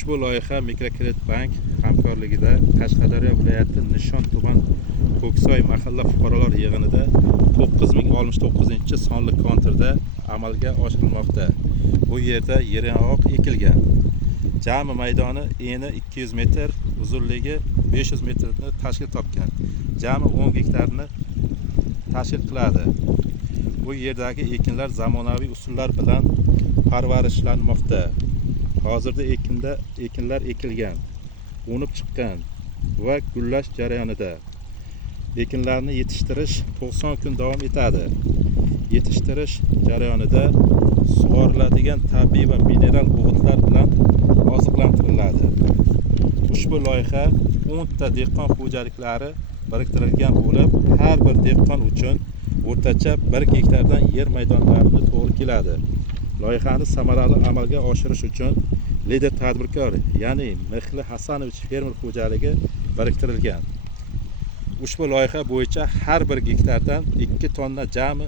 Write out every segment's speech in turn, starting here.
Ushbu loyiha Mikrokredit bank hamkorligida Qashqadaryo viloyati Nishon tuman Ko'ksoy mahalla fuqarolar yig'inida 9069-sonli konturda amalga oshirilmoqda. Bu yerda yong'oq ekilgan. Jami maydoni eni 200 metr, uzunligi 500 metrni tashkil topgan. Jami 10 gektarni tashkil qiladi. Bu yerdagi ekinlar zamonaviy usullar bilan parvarishlanmoqda. Hozirda ekinlar ekilgan, unib chiqqan va gullash jarayonida. Ekinlarni yetishtirish 90 kun davom etadi. Yetishtirish jarayonida sug'oriladigan tabiiy va mineral o'g'itlar bilan oziqlantiriladi. Ushbu loyiha 10 ta dehqon xo'jaliklari biriktirilgan bo'lib, har bir dehqon uchun o'rtacha 1 gektardan yer maydonlarini to'g'ri keladi. Loyihani samarali amalga oshirish uchun lider tadbirkor, ya'ni Mixli Hasanovich fermer xo'jaligi biriktirilgan. Ushbu loyiha bo'yicha har bir gektardan 2 tonna jami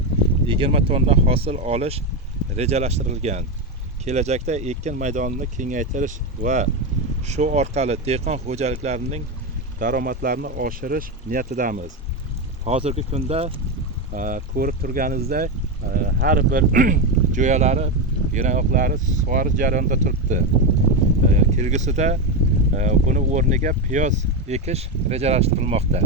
20 tonna hosil olish rejalashtirilgan. Kelajakda ekin maydonini kengaytirish va shu orqali dehqon xo'jaliklarining daromadlarini oshirish niyatidamiz. Hozirgi kunda ko'rib turganingizdek, har bir jo'yalari, yong'oqlari sug'orish jarayonida turibdi. Kelgusida buni o'rniga piyoz ekish rejalashtirilmoqda.